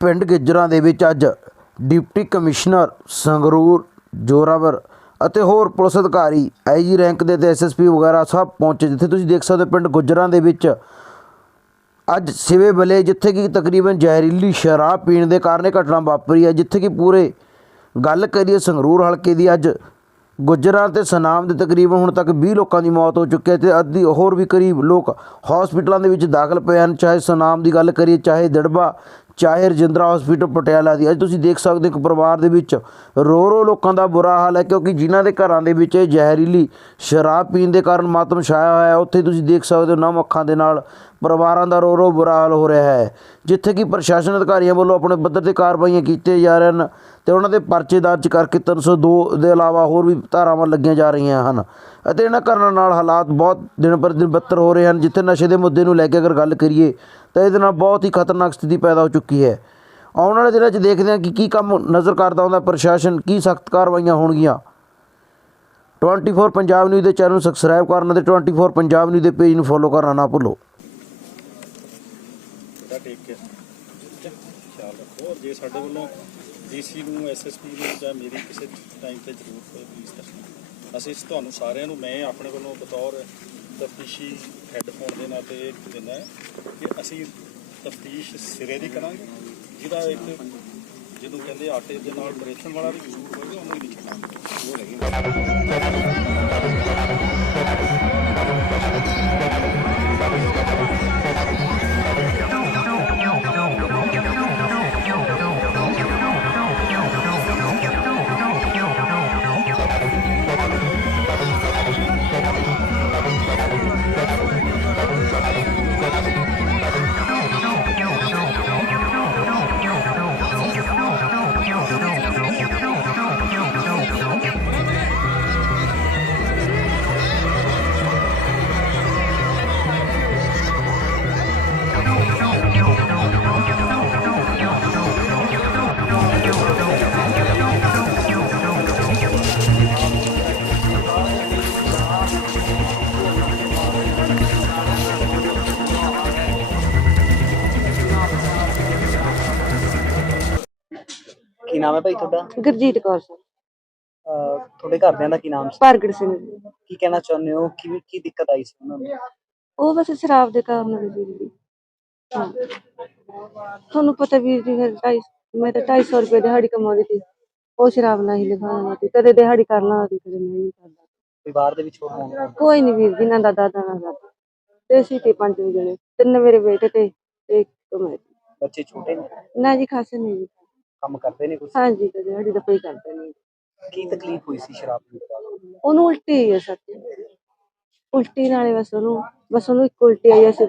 ਪਿੰਡ ਗਿੱਜਰਾਂ ਦੇ ਵਿੱਚ ਅੱਜ ਡਿਪਟੀ ਕਮਿਸ਼ਨਰ ਸੰਗਰੂਰ ਜੋਰਾਵਰ ਅਤੇ ਹੋਰ ਪੁਲਿਸ ਅਧਿਕਾਰੀ ਆਈਜੀ ਰੈਂਕ ਦੇ ਤੇ ਐਸਐਸਪੀ ਵਗੈਰਾ ਸਭ ਪਹੁੰਚੇ, ਜਿੱਥੇ ਤੁਸੀਂ ਦੇਖ ਸਕਦੇ ਹੋ ਪਿੰਡ ਗੁੱਜਰਾਂ ਦੇ ਵਿੱਚ ਅੱਜ ਸਿਵੇ ਬਲੇ, ਜਿੱਥੇ ਕਿ ਤਕਰੀਬਨ ਜ਼ਹਿਰੀਲੀ ਸ਼ਰਾਬ ਪੀਣ ਦੇ ਕਾਰਨ ਇਹ ਘਟਨਾ ਵਾਪਰੀ ਹੈ। ਜਿੱਥੇ ਕਿ ਪੂਰੇ ਗੱਲ ਕਰੀਏ ਸੰਗਰੂਰ ਹਲਕੇ ਦੀ, ਅੱਜ ਗੁੱਜਰਾਂ ਤੇ ਸਨਾਮ ਦੇ ਤਕਰੀਬਨ ਹੁਣ ਤੱਕ 20 ਲੋਕਾਂ ਦੀ ਮੌਤ ਹੋ ਚੁੱਕੀ ਹੈ ਤੇ ਅੱਧੀ ਹੋਰ ਵੀ ਕਰੀਬ ਲੋਕ ਹਸਪਤਾਲਾਂ ਦੇ ਵਿੱਚ ਦਾਖਲ ਪਏ ਹਨ। ਚਾਹੇ ਸਨਾਮ ਦੀ ਗੱਲ ਕਰੀਏ, ਚਾਹੇ ਦਿੜਬਾ, ਚਾਹੇ ਰਜਿੰਦਰਾ ਹਸਪੀਟਲ ਪਟਿਆਲਾ ਦੀ। ਅੱਜ ਤੁਸੀਂ ਦੇਖ ਸਕਦੇ ਹੋ ਇੱਕ ਪਰਿਵਾਰ ਦੇ ਵਿੱਚ ਰੋ ਲੋਕਾਂ ਦਾ ਬੁਰਾ ਹਾਲ ਹੈ, ਕਿਉਂਕਿ ਜਿਨ੍ਹਾਂ ਦੇ ਘਰਾਂ ਦੇ ਵਿੱਚ ਇਹ ਜ਼ਹਿਰੀਲੀ ਸ਼ਰਾਬ ਪੀਣ ਦੇ ਕਾਰਨ ਮਾਤਮ ਛਾਇਆ ਹੋਇਆ ਹੈ, ਉੱਥੇ ਤੁਸੀਂ ਦੇਖ ਸਕਦੇ ਹੋ ਨਮ ਅੱਖਾਂ ਦੇ ਨਾਲ ਪਰਿਵਾਰਾਂ ਦਾ ਰੋ ਬੁਰਾ ਹਾਲ ਹੋ ਰਿਹਾ ਹੈ। ਜਿੱਥੇ ਕਿ ਪ੍ਰਸ਼ਾਸਨ ਅਧਿਕਾਰੀਆਂ ਵੱਲੋਂ ਆਪਣੇ ਪੱਧਰ 'ਤੇ ਕਾਰਵਾਈਆਂ ਕੀਤੀਆਂ ਜਾ ਰਹੀਆਂ ਹਨ ਅਤੇ ਉਹਨਾਂ ਦੇ ਪਰਚੇ ਦਰਜ ਕਰਕੇ 302 ਦੇ ਇਲਾਵਾ ਹੋਰ ਵੀ ਧਾਰਾਵਾਂ ਲੱਗੀਆਂ ਜਾ ਰਹੀਆਂ ਹਨ ਅਤੇ ਇਹਨਾਂ ਘਰਾਂ ਨਾਲ ਹਾਲਾਤ ਬਹੁਤ ਦਿਨ ਪਰ ਦਿਨ ਬੱਤਰ ਹੋ ਰਹੇ ਹਨ। ਜਿੱਥੇ ਨਸ਼ੇ ਦੇ ਮੁੱਦੇ ਨੂੰ ਲੈ ਕੇ ਅਗਰ ਗੱਲ ਕਰੀਏ ਤਾਂ ਇਹਦੇ ਨਾਲ ਬਹੁਤ ਹੀ ਖਤਰਨਾਕ ਸਥਿਤੀ ਪੈਦਾ ਹੋ ਚੁੱਕੀ ਹੈ। ਆਉਣ ਵਾਲੇ ਦਿਨਾਂ 'ਚ ਦੇਖਦੇ ਹਾਂ ਕਿ ਕੀ ਕੰਮ ਨਜ਼ਰ ਕਰਦਾ ਹੁੰਦਾ ਪ੍ਰਸ਼ਾਸਨ, ਕੀ ਸਖਤ ਕਾਰਵਾਈਆਂ ਹੋਣਗੀਆਂ। 24 ਪੰਜਾਬ ਨਿਊਜ਼ ਦੇ ਚੈਨਲ ਨੂੰ ਸਬਸਕ੍ਰਾਈਬ ਕਰਨਾ ਅਤੇ 24 ਪੰਜਾਬ ਨਿਊਜ਼ ਦੇ ਪੇਜ ਨੂੰ ਫੋਲੋ ਕਰਨਾ ਨਾ ਭੁੱਲੋ। ਖਿਆਲ ਰੱਖੋ। ਜੇ ਸਾਡੇ ਵੱਲੋਂ ਡੀਸੀ ਨੂੰ, ਐਸਐਸਪੀ ਨੂੰ ਜਾਂ ਮੇਰੀ ਕਿਸੇ ਟਾਈਮ ਤੇ ਜ਼ਰੂਰਤ ਹੋਏ ਪਲੀਜ਼ ਦੱਸਣਾ। ਅਸੀਂ ਤੁਹਾਨੂੰ ਸਾਰਿਆਂ ਨੂੰ, ਮੈਂ ਆਪਣੇ ਵੱਲੋਂ ਬਤੌਰ ਤਫਤੀਸ਼ੀ ਹੈੱਡਫੋਨ ਦੇ ਨਾਤੇ ਇਹ ਦਿੰਦਾ ਹੈ ਕਿ ਅਸੀਂ ਤਫਤੀਸ਼ ਸਿਰੇ ਦੀ ਕਰਾਂਗੇ। ਜਿਹਦਾ ਇੱਕ ਜਿਹਨੂੰ ਕਹਿੰਦੇ ਆਟੇ ਦੇ ਨਾਲ ਬਰੇਥਨ ਵਾਲਾ ਵੀ ਕਸੂਰ ਹੋਏਗਾ, ਉਹਨੂੰ ਹੀ ਨਹੀਂ ਕੀ ਨਾਮ ਹੈ ਭਾਈ ਤੁਹਾਡਾ? ਗੁਰਜੀਤ ਕੌਰ ਸਰ। ਤੁਹਾਡੇ ਘਰਦਿਆਂ ਦਾ ਕੀ ਨਾਮ ਸੀ? ਪ੍ਰਗਟ ਸਿੰਘ। ਕੀ ਕਹਿਣਾ ਚਾਹੁੰਦੇ ਹੋ? ਕੀ ਦਿੱਕਤ ਆਈ ਸੀ ਉਹਨਾਂ ਨੂੰ? ਉਹ ਬਸ ਸ਼ਰਾਬ ਦੇ ਕਾਰਨ ਵੀਰ ਜੀ। ਹਾਂ, ਤੁਹਾਨੂੰ ਪਤਾ ਵੀਰ ਜੀ, ਮੈਂ ਤਾਂ 250 ਰੁਪਏ ਦਿਹਾੜੀ ਕਮਾਉਂਦੀ ਸੀ। ਉਹ ਸ਼ਰਾਬ ਨਾਲ ਹੀ ਲਿਖਾਉਣਾ ਸੀ, ਕਦੇ ਦਿਹਾੜੀ ਕਰ ਲਾਂ ਕਦੇ ਨਹੀਂ ਕਰਦਾ। ਪਰਿਵਾਰ ਦੇ ਵਿੱਚ ਹੋਰ ਕੋਈ ਨੀ ਵੀਰ ਜੀ, ਨਾ ਦਾ ਦਾਦਾ ਨਾ ਦਾਦਾ ਤੇ ਅਸੀਂ ਤੇ 5 ਜਣੇ, 3 ਮੇਰੇ ਬੇਟੇ ਤੇ ਇੱਕ ਮੈਂ। ਬੱਚੇ ਛੋਟੇ ਨੇ? ਨਾ ਜੀ, ਖਾਸੇ ਨਹੀਂ ਜੀ। ਕੰਮ ਕਰਦੇ ਨੇ ਕੁਝ? ਹਾਂਜੀ, ਤੇ ਦਿਹਾੜੀ ਦਾ ਕੋਈ ਕਰਦਾ ਨਹੀਂ। ਕੀ ਤਕਲੀਫ ਹੋਈ ਸੀ ਸ਼ਰਾਬ ਪੀਣ ਤੋਂ ਬਾਅਦ? ਉਹਨੂੰ ਉਲਟੀ ਹੈ ਸੱਚ, ਉਲਟੀ ਨਾਲੇ ਬਸ ਉਹਨੂੰ ਇੱਕ ਉਲਟੀ ਆਈ। ਅਸੀਂ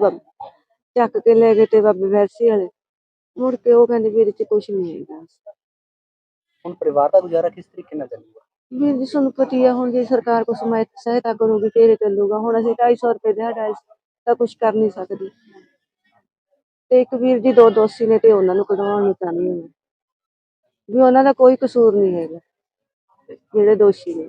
ਚੱਕ ਕੇ ਲੈ ਗਏ ਤੇ ਬਾਬੇ ਵੈਸੇ ਵਾਲੇ, ਮੁੜ ਕੇ ਉਹ ਕਹਿੰਦੇ ਵੀਰ ਚ ਕੁਛ ਨਹੀਂ ਹੈਗਾ। ਹੁਣ ਪਰਿਵਾਰ ਦਾ ਗੁਜ਼ਾਰਾ ਕਿਸ ਤਰੀਕੇ ਨਾਲ ਚੱਲੂਗਾ? ਵੀਰ ਜੀ ਤੁਹਾਨੂੰ ਪਤੀ ਆ, ਹੁਣ ਜੇ ਸਰਕਾਰ ਕੁਛ ਸਹਾਇਤਾ ਕਰੂਗੀ ਫੇਰ ਚੱਲੂਗਾ। ਹੁਣ ਅਸੀਂ 250 ਰੁਪਏ ਦਿਹਾੜਾ ਤਾਂ ਕੁਛ ਕਰ ਨਹੀਂ ਸਕਦੇ। ਤੇ ਇੱਕ ਵੀਰ ਜੀ 2 ਦੋਸ਼ੀ ਨੇ ਤੇ ਉਹਨਾਂ ਨੂੰ ਕਢਵਾਉਣ ਨੂੰ ਚਾਹੁੰਦੀ ਹਾਂ ਵੀ ਉਹਨਾਂ ਦਾ ਕੋਈ ਕਸੂਰ ਨਹੀਂ ਹੈਗਾ, ਜਿਹੜੇ ਦੋਸ਼ੀ ਨੇ।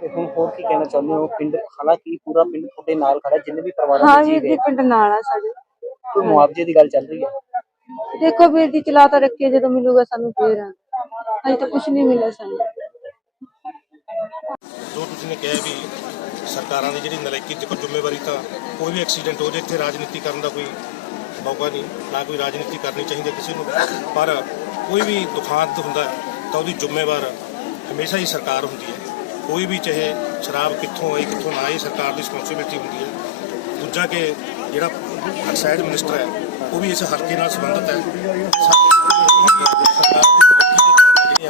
ਤੇ ਹੁਣ ਹੋਰ ਕੀ ਕਹਿਣਾ ਚਾਹੁੰਦੇ ਹੋ? ਪਿੰਡ, ਹਾਲਾਂਕਿ ਪੂਰਾ ਪਿੰਡ ਤੁਹਾਡੇ ਨਾਲ ਖੜਾ, ਜਿੰਨੇ ਵੀ ਪਰਿਵਾਰਾਂ ਹਾਂ ਦੇ ਵੀਰ ਜੀਅ ਜੀ, ਨੇ, ਪਿੰਡ ਨਾਲ ਆ ਸਾਡੇ। ਕੋਈ ਮੁਆਵਜ਼ੇ ਦੀ ਗੱਲ ਚੱਲ ਰਹੀ ਹੈ? ਦੇਖੋ ਵੀਰ ਜੀ, ਚਲਾ ਤਾਂ ਰੱਖੀਏ, ਜਦੋਂ ਮਿਲੂਗਾ ਸਾਨੂੰ ਫੇਰ ਆ। ਅਜੇ ਤਾਂ ਕੁਛ ਨਹੀਂ ਮਿਲਿਆ ਸਾਨੂੰ। ਜੋ ਤੁਸੀਂ ਨੇ ਕਿਹਾ ਵੀ ਸਰਕਾਰਾਂ ਦੀ ਜਿਹੜੀ ਨਲਾਇਕੀ, ਦੇਖੋ ਜ਼ਿੰਮੇਵਾਰੀ ਤਾਂ ਕੋਈ ਵੀ ਐਕਸੀਡੈਂਟ ਹੋ ਜਾਏ, ਇੱਥੇ ਰਾਜਨੀਤੀ ਕਰਨ ਦਾ ਕੋਈ ਮੌਕਾ ਨਹੀਂ, ਨਾ ਕੋਈ ਰਾਜਨੀਤੀ ਕਰਨੀ ਚਾਹੀਦੀ ਕਿਸੇ ਨੂੰ। ਪਰ ਕੋਈ ਵੀ ਦੁਖਾਂਤ ਹੁੰਦਾ ਤਾਂ ਉਹਦੀ ਜ਼ਿੰਮੇਵਾਰ ਹਮੇਸ਼ਾ ਹੀ ਸਰਕਾਰ ਹੁੰਦੀ ਹੈ। ਕੋਈ ਵੀ ਚਾਹੇ ਸ਼ਰਾਬ ਕਿੱਥੋਂ ਆਈ ਕਿੱਥੋਂ ਨਾ ਆਈ, ਸਰਕਾਰ ਦੀ ਰਿਸਪੌਂਸਿਬਿਲਿਟੀ ਹੁੰਦੀ ਹੈ। ਦੂਜਾ ਕਿ ਜਿਹੜਾ ਐਕਸਾਈਜ਼ ਮਿਨਿਸਟਰ ਹੈ ਉਹ ਵੀ ਇਸ ਹਲਕੇ ਨਾਲ ਸੰਬੰਧਿਤ ਹੈ। ਸਰਕਾਰ ਦੀ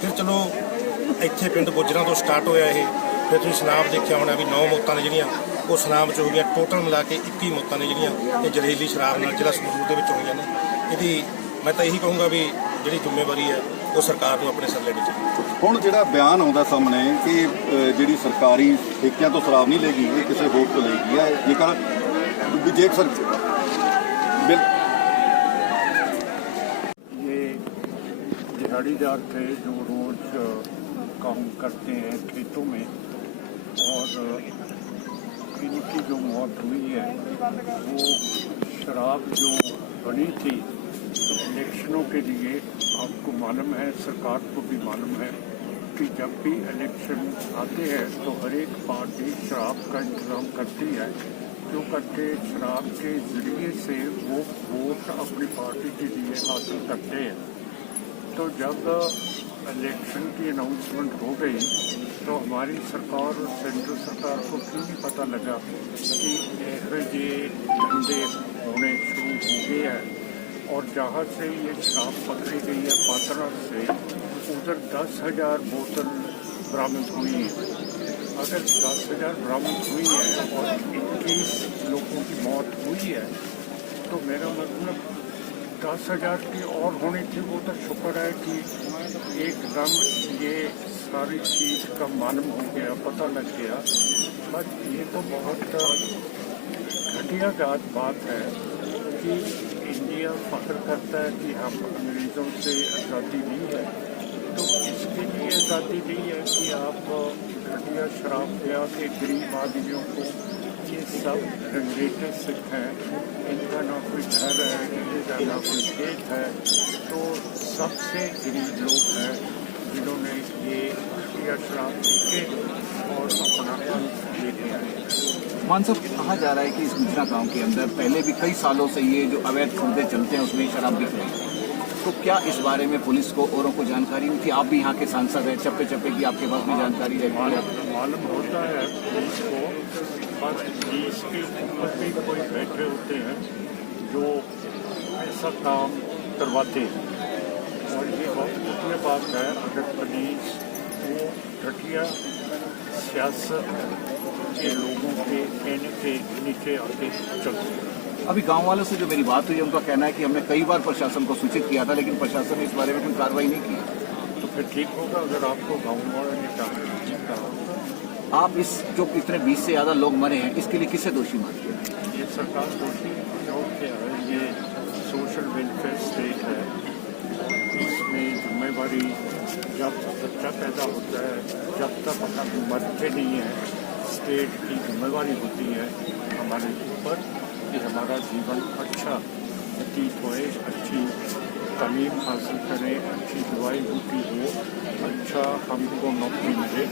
ਫਿਰ ਚਲੋ ਇੱਥੇ ਪਿੰਡ ਗੁੱਜਰਾਂ ਤੋਂ ਸਟਾਰਟ ਹੋਇਆ ਇਹ, ਫਿਰ ਤੁਸੀਂ ਸੁਨਾਮ ਦੇਖਿਆ ਹੋਣਾ ਵੀ 9 ਮੌਤਾਂ ਨੇ ਜਿਹੜੀਆਂ ਉਹ ਸੁਨਾਮ 'ਚ ਹੋ ਗਈਆਂ। ਟੋਟਲ ਮਿਲਾ ਕੇ 21 ਮੌਤਾਂ ਨੇ ਜਿਹੜੀਆਂ ਇਹ ਜ਼ਹਿਰੀਲੀ ਸ਼ਰਾਬ ਨਾਲ ਜ਼ਿਲ੍ਹਾ ਸੰਗਰੂਰ ਦੇ ਵਿੱਚ ਹੋਈਆਂ ਨੇ। ਇਹਦੀ ਮੈਂ ਤਾਂ ਇਹੀ ਕਹੂੰਗਾ ਵੀ ਜਿਹੜੀ ਜ਼ਿੰਮੇਵਾਰੀ ਹੈ ਉਹ ਸਰਕਾਰ ਨੂੰ ਆਪਣੇ ਸਿਰ ਲੈਣੀ ਚਾਹੀਦੀ। ਹੁਣ ਜਿਹੜਾ ਬਿਆਨ ਆਉਂਦਾ ਸਾਹਮਣੇ ਕਿ ਜਿਹੜੀ ਸਰਕਾਰੀ ਠੇਕਿਆਂ ਤੋਂ ਸ਼ਰਾਬ ਨਹੀਂ ਲੈਗੀ, ਇਹ ਕਿਸੇ ਹੋਰ ਤੋਂ ਲੈਗੀ ਹੈ। ਜੇਕਰ ये दिहाड़ीदार थे जो रोज काम करते हैं खेतों में, और इनकी जो मौत हुई है वो शराब जो बनी थी इलेक्शनों के लिए, आपको मालूम है, सरकार को भी मालूम है कि जब भी इलेक्शन आते हैं तो हर एक पार्टी शराब का इंतज़ाम करती है। क्यों करके? शराब के ज़रिए से वो वोट अपनी पार्टी के लिए हासिल करते हैं। तो जब इलेक्शन की अनाउंसमेंट हो गई तो हमारी सरकार और सेंट्रल सरकार को क्यों नहीं पता लगा कि ये धंधे होने शुरू हो गए हैं। और जहाँ से ये शराब पकड़ी गई है पात्रा से, उधर 10,000 बोतल बरामद हुई है। अगर 10,000 बरामद हुई है और 21 लोगों की मौत हुई है तो मेरा मतलब 10,000 की और होनी थी। वो तो शुक्र है कि एकदम ये सारी चीज़ का मालूम हो गया, पता लग गया। बट ये तो बहुत घटिया बात है कि इंडिया फख्र करता है कि हम अंग्रेज़ों से आज़ादी ली है। तो इसके लिए आज़ादी ली है कि आप घटिया शराब पिया के गरीब आदमियों को, ये सब रंगरेटे सिख हैं, इनका ना कोई घर है, इनका ना कोई खेत है। तो सबसे गरीब लोग हैं जिन्होंने ये घटिया शराब पी के और अपना अंत लेके आए। मान साहब, कहा जा रहा है कि इस गुजरा गांव के अंदर पहले भी कई सालों से ये जो अवैध धंधे चलते हैं उसमें शराब बिक रही है। तो क्या इस बारे में पुलिस को औरों को जानकारी हुई थी? आप भी यहाँ के सांसद हैं, चप्पे चप्पे की आपके पास भी जानकारी है? मालूम होता है पुलिस को, बस पुलिस के ऊपर भी कोई बैठे होते हैं जो ऐसा काम करवाते हैं। और ये बहुत घटिया बात है अगर पुलिस वो घटिया सियासत के लोगों के कहने के नीचे आके चलती है। अभी गांव वालों से जो मेरी बात हुई है उनका कहना है कि हमने कई बार प्रशासन को सूचित किया था लेकिन प्रशासन ने इस बारे में कोई कार्रवाई नहीं की। तो फिर ठीक होगा अगर आपको गाँव वालों ने कहा। आप इस जो इतने 20 से ज़्यादा लोग मरे हैं इसके लिए किसे दोषी मानते हैं? ये सरकार दोषी क्योंकि ये सोशल वेलफेयर स्टेट है। इसमें जिम्मेवारी जब बच्चा पैदा होता है, जब तक अपना मरते नहीं है, स्टेट की जिम्मेवारी होती है हमारे ऊपर कि हमारा जीवन अच्छा व्यतीत होए, अच्छी तालीम हासिल करें, अच्छी दवाई बूटी हो, अच्छा हमको नौकरी मिले।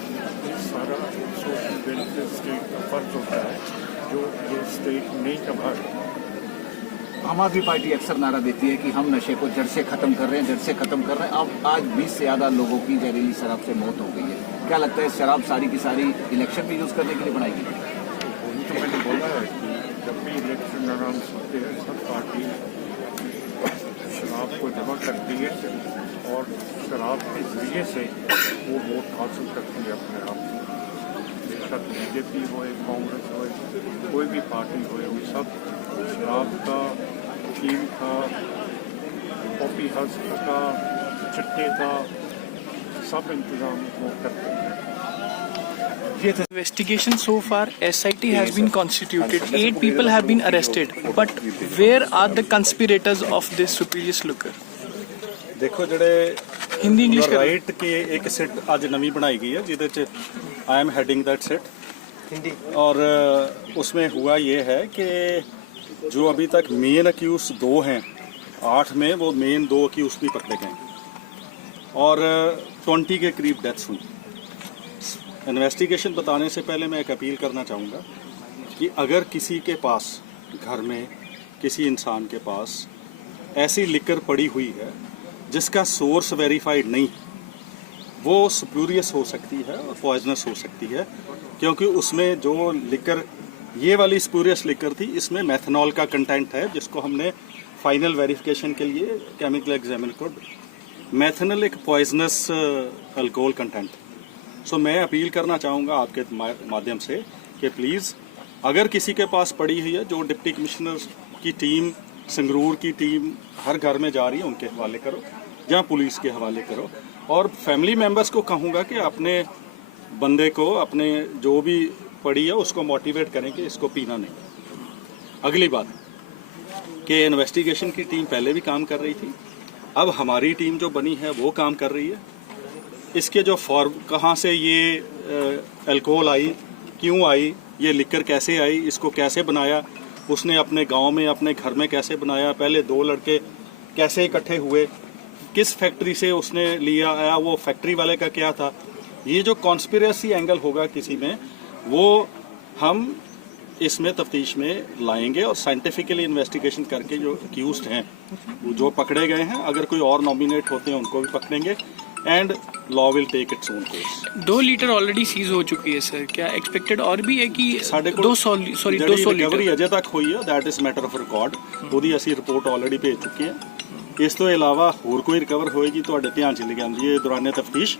ये सारा सोशल वेलफेयर स्टेट का फर्ज होता है जो ये स्टेट नहीं निभा रही। आम आदमी पार्टी अक्सर नारा देती है कि हम नशे को जड़ से खत्म कर रहे हैं, जड़ से खत्म कर रहे हैं। अब आज 20 से ज़्यादा लोगों की जहरीली शराब से मौत हो गई है। क्या लगता है शराब सारी की सारी इलेक्शन में यूज़ करने के लिए बनाई गई? वही तो मैंने बोला है कि जब भी इलेक्शन अनाउंस होते हैं सब पार्टी शराब को जमा करती है और शराब के जरिए से वो वोट हासिल करती है अपने आप। बेशक बीजेपी हो, कांग्रेस हो, कोई भी पार्टी हो, वो सब शराब का, फीम का, कॉपी हस्क का, चिट्टे का सब इंतजाम वो करते हैं। Investigation so far, SIT has been constituted. 8 people have been arrested. But where are the conspirators of this spurious liquor? ਦੇਖੋ ਜਿਹੜੇ Hindi English ਕਰ ਰਾਈਟ ਕੇ ਇੱਕ ਸਿਟ ਅੱਜ ਨਵੀਂ ਬਣਾਈ ਗਈ ਹੈ ਜਿਹਦੇ ਚ I am heading that seat Hindi. और उसमें हुआ ये है कि जो अभी तक मेन अक्यूज 2 हैं, 8 में वो मेन 2 अक्यूज भी पकड़े गए और 20 के करीब डेथ्स हुई। इन्वेस्टिगेशन बताने से पहले मैं एक अपील करना चाहूँगा कि अगर किसी के पास घर में किसी इंसान के पास ऐसी लिकर पड़ी हुई है जिसका सोर्स वेरीफाइड नहीं, वो स्पूरियस हो सकती है और पॉइजनस हो सकती है, क्योंकि उसमें जो लिकर, ये वाली स्पूरियस लिकर थी, इसमें मेथनॉल का कंटेंट है जिसको हमने फाइनल वेरिफिकेशन के लिए केमिकल एग्जामिनर को, मेथनॉल एक पॉइजनस अल्कोहल कंटेंट। सो मैं अपील करना चाहूँगा आपके माध्यम से कि प्लीज़ अगर किसी के पास पड़ी हुई है, जो डिप्टी कमिश्नर की टीम, संगरूर की टीम हर घर में जा रही है, उनके हवाले करो या पुलिस के हवाले करो। और फैमिली मेम्बर्स को कहूँगा कि अपने बंदे को, अपने जो भी पड़ी है उसको मोटिवेट करें कि इसको पीना नहीं। अगली बात कि इन्वेस्टिगेशन की टीम पहले भी काम कर रही थी, अब हमारी टीम जो बनी है वो काम कर रही है। इसके जो कहाँ से ये अल्कोहल आई, क्यों आई, ये लिकर कैसे आई, इसको कैसे बनाया, उसने अपने गांव में अपने घर में कैसे बनाया, पहले 2 लड़के कैसे इकट्ठे हुए, किस फैक्ट्री से उसने लिया आया, वो फैक्ट्री वाले का क्या था। ये जो कॉन्स्पिरेसी एंगल होगा किसी में, वो हम इसमें तफ्तीश में लाएंगे और साइंटिफिकली इन्वेस्टिगेशन करके जो अक्यूज्ड हैं, जो पकड़े गए हैं, अगर कोई और नॉमिनेट होते हैं उनको भी पकड़ेंगे and law will take its own course. 2 litre already seize हो चुकी है सर, क्या एक्सपेक्टेड और भी है कि ਸਾਡੇ 200 ਰਿਕਵਰੀ लीटर? ਅਜੇ ਤੱਕ ਹੋਈ ਹੈ, that is matter of record. ਉਹਦੀ ਅਸੀਂ ਰਿਪੋਰਟ ਆਲਰੇਡੀ ਭੇਜ ਚੁੱਕੇ ਹਾਂ। ਇਸ ਤੋਂ ਇਲਾਵਾ ਹੋਰ ਕੋਈ ਰਿਕਵਰ ਹੋਏਗੀ ਤੁਹਾਡੇ ਧਿਆਨ 'ਚ ਲਿਆਂਦੀ ਹੈ ਦੌਰਾਨੇ ਤਫਤੀਸ਼।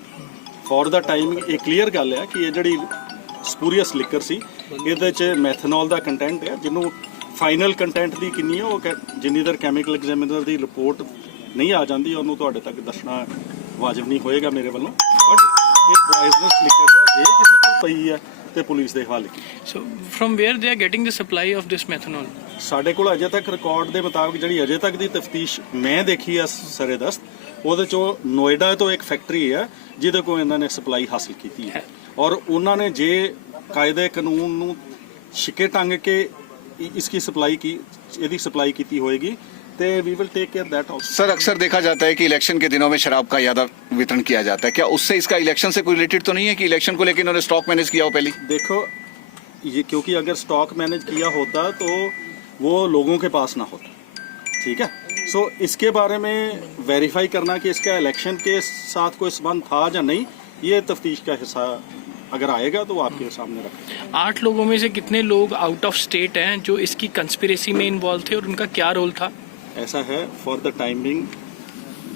ਫॉर ਦਾ ਟਾਈਮਿੰਗ ਇਹ ਕਲੀਅਰ ਗੱਲ ਹੈ ਕਿ ਇਹ ਜਿਹੜੀ ਸਪੂਰੀਅਸ ਲਿਕਰ ਸੀ, ਇਹਦੇ 'ਚ ਮੈਥਨੋਲ ਦਾ ਕੰਟੈਂਟ ਹੈ, ਜਿਹਨੂੰ ਫਾਈਨਲ ਕੰਟੈਂਟ ਦੀ ਕਿੰਨੀ ਹੈ ਉਹ ਜਿੰਨੀ ਦੇਰ ਕੈਮੀਕਲ ਐਗਜ਼ਾਮੀਨਰ ਦੀ ਰਿਪੋਰਟ ਨਹੀਂ ਆ ਜਾਂਦੀ ਉਹਨੂੰ ਤੁਹਾਡੇ ਤੱਕ ਦੱਸਣਾ ਵਾਜਬ ਨਹੀਂ ਹੋਏਗਾ ਮੇਰੇ ਵੱਲੋਂ। ਬਟ ਇਹ ਪੋਇਜ਼ਨਸ ਲਿਕਰ ਹੈ, ਜੇ ਕਿਸੇ ਕੋਲ ਪਈ ਹੈ ਤੇ ਪੁਲਿਸ ਦੇ ਹਵਾਲੇ ਕੀਤੀ। So from where they are getting the supply of this methanol? ਸਾਡੇ ਕੋਲ ਅਜੇ ਤੱਕ ਰਿਕਾਰਡ ਦੇ ਮੁਤਾਬਕ ਜਿਹੜੀ ਅਜੇ ਤੱਕ ਦੀ ਤਫਤੀਸ਼ ਮੈਂ ਦੇਖੀ ਹੈ ਸਰੇਦਸਤ, ਉਹਦੇ ਚੋਂ ਨੋਇਡਾ ਤੋਂ ਇੱਕ ਫੈਕਟਰੀ ਹੈ ਜਿਹਦੇ ਕੋਲ ਇਹਨਾਂ ਨੇ ਸਪਲਾਈ ਹਾਸਲ ਕੀਤੀ ਹੈ, ਔਰ ਉਹਨਾਂ ਨੇ ਜੇ ਕਾਇਦੇ ਕਾਨੂੰਨ ਨੂੰ ਛਿੱਕੇ ਟੰਗ ਕੇ ਇਸकी ਸਪਲਾਈ की ਇਹਦੀ ਸਪਲਾਈ ਕੀਤੀ ਹੋਏਗੀ तो we will take care that also. Sir अक्सर देखा जाता है कि इलेक्शन के दिनों में शराब का ज्यादा वितरण किया जाता है, क्या उससे इसका इलेक्शन से कोई रिलेटेड तो नहीं है कि इलेक्शन को लेकर इन्होंने स्टॉक मैनेज किया हो पहले? देखो ये क्योंकि अगर स्टॉक मैनेज किया होता तो वो लोगों के पास ना होता, ठीक है। सो इसके बारे में वेरीफाई करना कि इसका इलेक्शन के साथ कोई संबंध था या नहीं, ये तफ्तीश का हिस्सा अगर आएगा तो आपके सामने रखेंगे। 8 लोगों में से कितने लोग आउट ऑफ स्टेट हैं जो इसकी कंस्पिरेसी में इन्वॉल्व थे और उनका क्या रोल था? ऐसा है, फॉर द टाइमिंग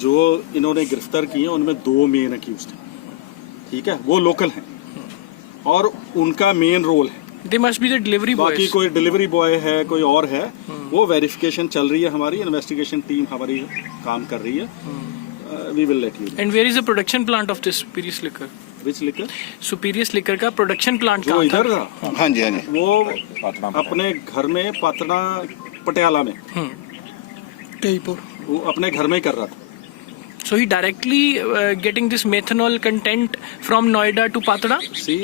जो इन्होंने गिरफ्तार किए हैं उनमें 2 मेन अक्यूज थे, ठीक है, वो लोकल हैं और उनका मेन रोल है। They must be the delivery boys. बाकी कोई डिलीवरी बॉय है, कोई और है, वो वेरिफिकेशन चल रही है, हमारी इन्वेस्टिगेशन टीम हमारी काम कर रही है। We will let you. And where is the production plant of this spurious liquor? Which liquor? Spurious liquor का प्रोडक्शन प्लांट जो कहाँ इधर था? था, हाँ जी, हाँ जी। वो अपने घर में पातना पटियाला में वो अपने घर में ही कर रहा था। So he directly getting this methanol content from Noida to Patra? See,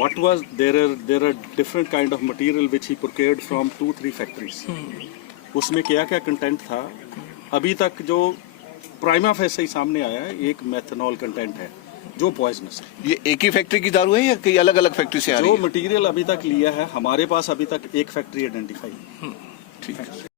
what was there are different kind of material which he procured from 2-3 factories. उसमें क्या क्या कंटेंट था अभी तक जो प्राइमा फेसी सामने आया है, एक मेथनॉल कंटेंट है जो पॉइजनस है। ये एक ही फैक्ट्री की दारू है या कई अलग अलग फैक्ट्री से आ रही जो है? मटेरियल अभी तक लिया है हमारे पास अभी तक एक फैक्ट्री आइडेंटिफाई। ठीक है।